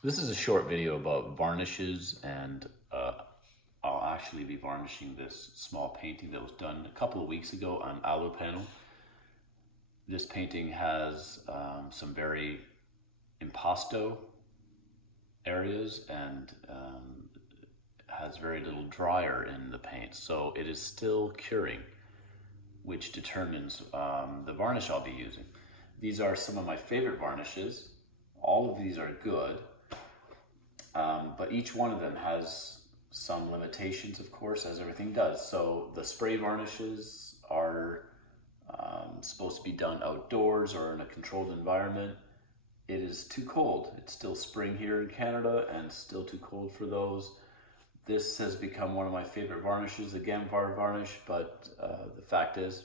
This is a short video about varnishes, and I'll actually be varnishing this small painting that was done a couple of weeks ago on alu panel. This painting has some very impasto areas and has very little dryer in the paint, so it is still curing, which determines the varnish I'll be using. These are some of my favorite varnishes. All of these are good. But each one of them has some limitations, of course, as everything does. So the spray varnishes are supposed to be done outdoors or in a controlled environment. It is too cold. It's still spring here in Canada and still too cold for those. This has become one of my favorite varnishes, the Gamvar varnish, but the fact is,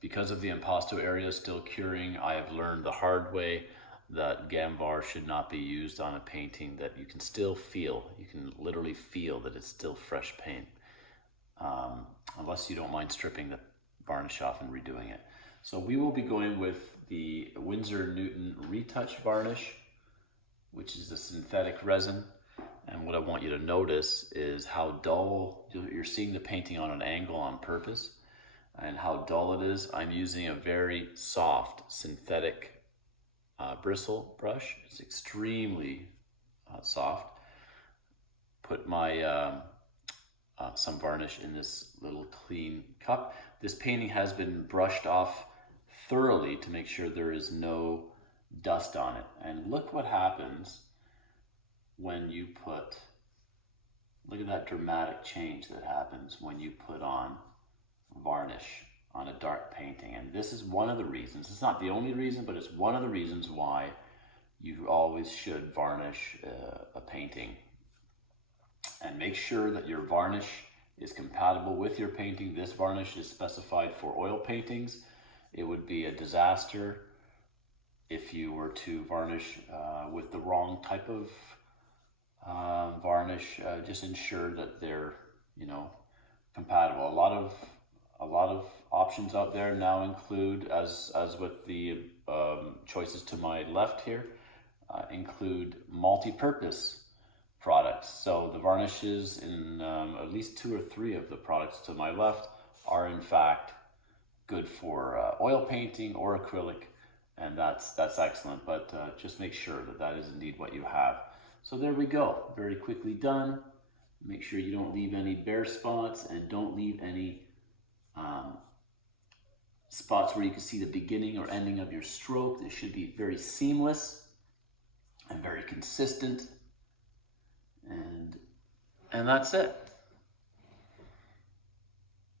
because of the impasto area still curing, I have learned the hard way that Gamvar should not be used on a painting that you can still feel. You can literally feel that it's still fresh paint, unless you don't mind stripping the varnish off and redoing it. So we will be going with the Winsor Newton Retouch varnish, which is a synthetic resin. And what I want you to notice is how dull, you're seeing the painting on an angle on purpose, and how dull it is. I'm using a very soft synthetic bristle brush. It's extremely soft. Put my some varnish in this little clean cup. This painting has been brushed off thoroughly to make sure there is no dust on it. And look what happens when you put, look at that dramatic change that happens when you put on varnish on a dark painting. And this is one of the reasons, it's not the only reason, but it's one of the reasons why you always should varnish a painting. And make sure that your varnish is compatible with your painting. This varnish is specified for oil paintings. It would be a disaster if you were to varnish with the wrong type of varnish. Just ensure that they're, compatible. A lot of options out there now include, as with the choices to my left here, include multi-purpose products. So the varnishes in at least 2 or 3 of the products to my left are in fact good for oil painting or acrylic, and that's excellent. But just make sure that that is indeed what you have. So there we go, very quickly done. Make sure you don't leave any bare spots, and don't leave any spots where you can see the beginning or ending of your stroke. It should be very seamless and very consistent. And that's it.